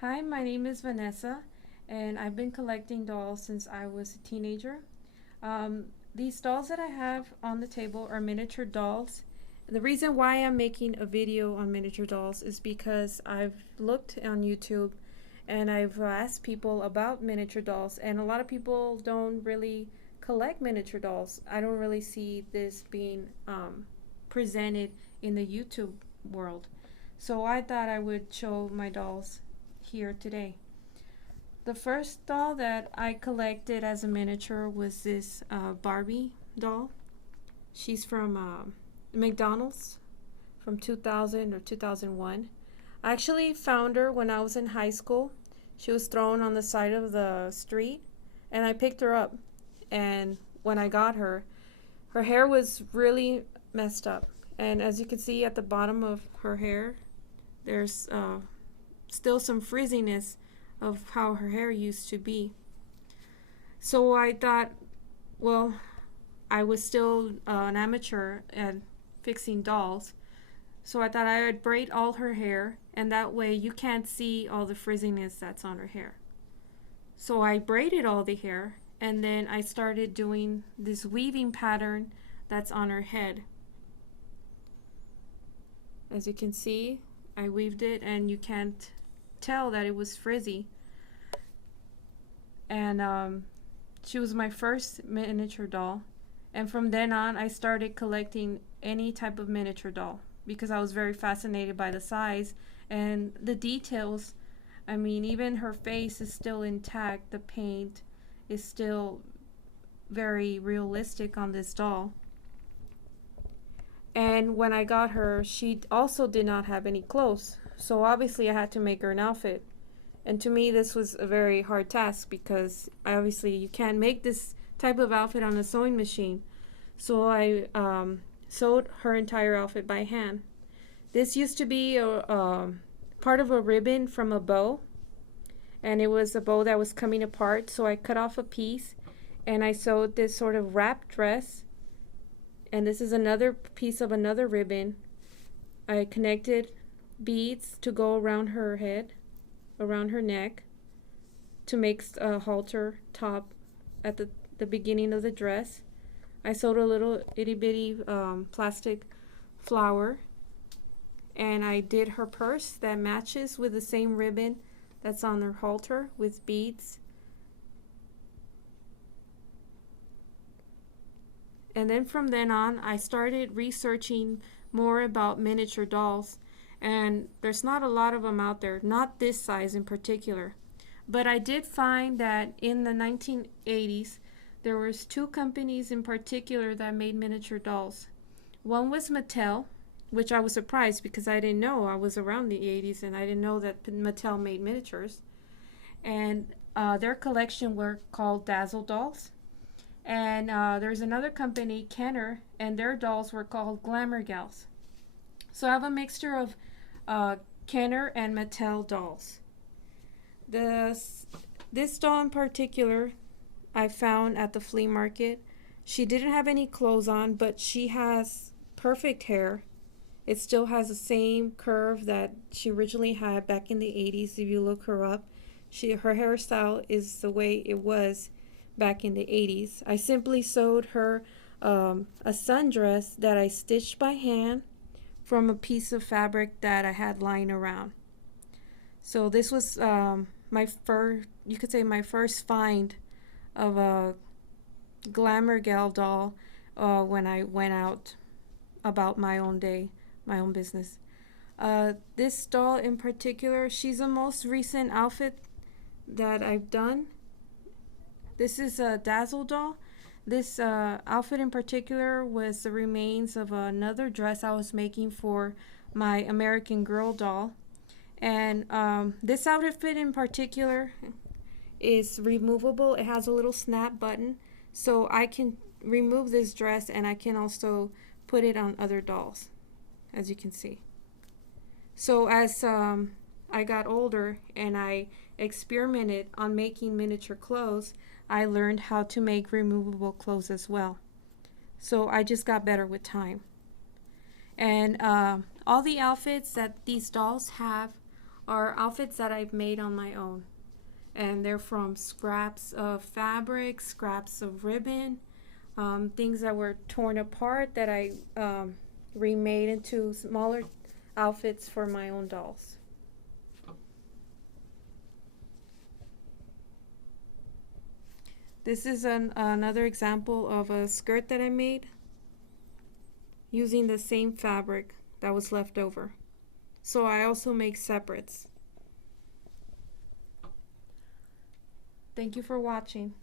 Hi, my name is Vanessa, and I've been collecting dolls since I was a teenager. These dolls that I have on the table are miniature dolls. The reason why I'm making a video on miniature dolls is because I've looked on YouTube and I've asked people about miniature dolls, and a lot of people don't really collect miniature dolls. I don't really see this being presented in the YouTube world. So I thought I would show my dolls here today. The first doll that I collected as a miniature was this Barbie doll. She's from McDonald's from 2000 or 2001. I actually found her when I was in high school. She was thrown on the side of the street, and I picked her up. And when I got her, her hair was really messed up. And as you can see at the bottom of her hair, there's still some frizziness of how her hair used to be. So I thought, well, I was still an amateur at fixing dolls. So I thought I would braid all her hair, and that way you can't see all the frizziness that's on her hair. So I braided all the hair, and then I started doing this weaving pattern that's on her head. As you can see, I weaved it, and you can't tell that it was frizzy. And she was my first miniature doll. And from then on, I started collecting any type of miniature doll because I was very fascinated by the size and the details. I mean, even her face is still intact. The paint is still very realistic on this doll. And when I got her, she also did not have any clothes. So obviously I had to make her an outfit. And to me, this was a very hard task because obviously you can't make this type of outfit on a sewing machine. So I sewed her entire outfit by hand. This used to be a part of a ribbon from a bow, and it was a bow that was coming apart. So I cut off a piece and I sewed this sort of wrap dress. And this is another piece of another ribbon. I connected beads to go around her head, around her neck, to make a halter top at the beginning of the dress. I sewed a little itty bitty plastic flower, and I did her purse that matches with the same ribbon that's on her halter with beads. And then from then on, I started researching more about miniature dolls, and there's not a lot of them out there, not this size in particular. But I did find that in the 1980s, there was two companies in particular that made miniature dolls. One was Mattel, which I was surprised because I didn't know. I was around the 80s and I didn't know that Mattel made miniatures. And their collection were called Dazzle dolls. And there's another company, Kenner, and their dolls were called glamour gals. So I have a mixture of Kenner and Mattel dolls. This doll in particular I found at the flea market. She didn't have any clothes on, but she has perfect hair. It still has the same curve that she originally had back in the 80s. If you look her up, her hairstyle is the way it was back in the 80s. I simply sewed her a sundress that I stitched by hand from a piece of fabric that I had lying around. So this was my first, you could say my first find of a glamour gal doll when I went out about my own day, my own business. This doll in particular, she's the most recent outfit that I've done. This is a dazzle doll. This outfit in particular was the remains of another dress I was making for my American Girl doll. And this outfit in particular is removable. It has a little snap button, so I can remove this dress and I can also put it on other dolls, as you can see. So as I got older and I experimented on making miniature clothes, I learned how to make removable clothes as well. So I just got better with time. And all the outfits that these dolls have are outfits that I've made on my own. And they're from scraps of fabric, scraps of ribbon, things that were torn apart that I remade into smaller outfits for my own dolls. This is another example of a skirt that I made using the same fabric that was left over. So I also make separates. Thank you for watching.